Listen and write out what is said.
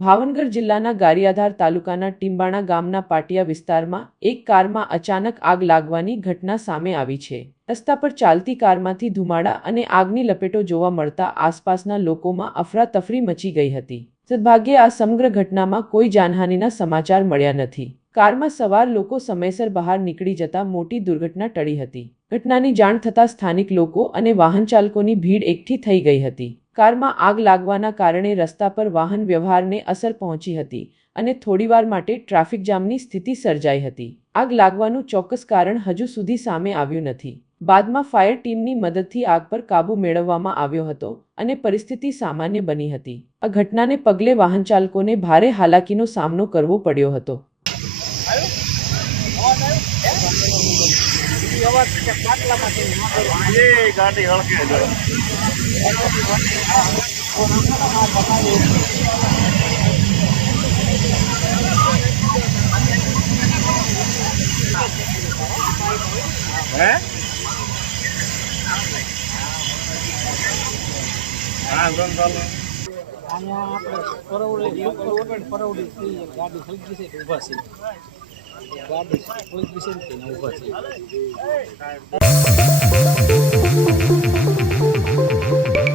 ભાવનગર જિલ્લાના ગારિયાધાર તાલુકાના ટીમ્બાણા ગામના પાટિયા વિસ્તારમાં એક કારમાં અચાનક આગ લાગવાની ઘટના સામે આવી છે। રસ્તા પર ચાલતી કારમાંથી ધુમાડા અને આગની લપેટો જોવા મળતા આસપાસના લોકોમાં અફરાતફરી મચી ગઈ હતી। સદભાગ્યે આ સમગ્ર ઘટનામાં કોઈ જાનહાનિના સમાચાર મળ્યા નથી। કારમાં સવાર લોકો સમયસર બહાર નીકળી જતા મોટી દુર્ઘટના ટળી હતી। ઘટનાની જાણ થતાં સ્થાનિક લોકો અને વાહન ચાલકોની ભીડ એકઠી થઈ ગઈ હતી। કારમાં આગ લાગવાના કારણે રસ્તા પર વાહન વ્યવહારને અસર પહોંચી હતી અને થોડીવાર માટે ટ્રાફિક જામની સ્થિતિ સર્જાઈ હતી। આગ લાગવાનું ચોક્કસ કારણ હજુ સુધી સામે આવ્યું નથી। બાદમાં ફાયર ટીમની મદદથી આગ પર કાબૂ મેળવવામાં આવ્યો હતો અને પરિસ્થિતિ સામાન્ય બની હતી। આ ઘટનાને પગલે વાહન ચાલકોને ભારે હાલાકીનો સામનો કરવો પડ્યો હતો। ગાડી ખરીદી છે ઉભા છે ગાડી પોલીસ વિશે ઉભા છે।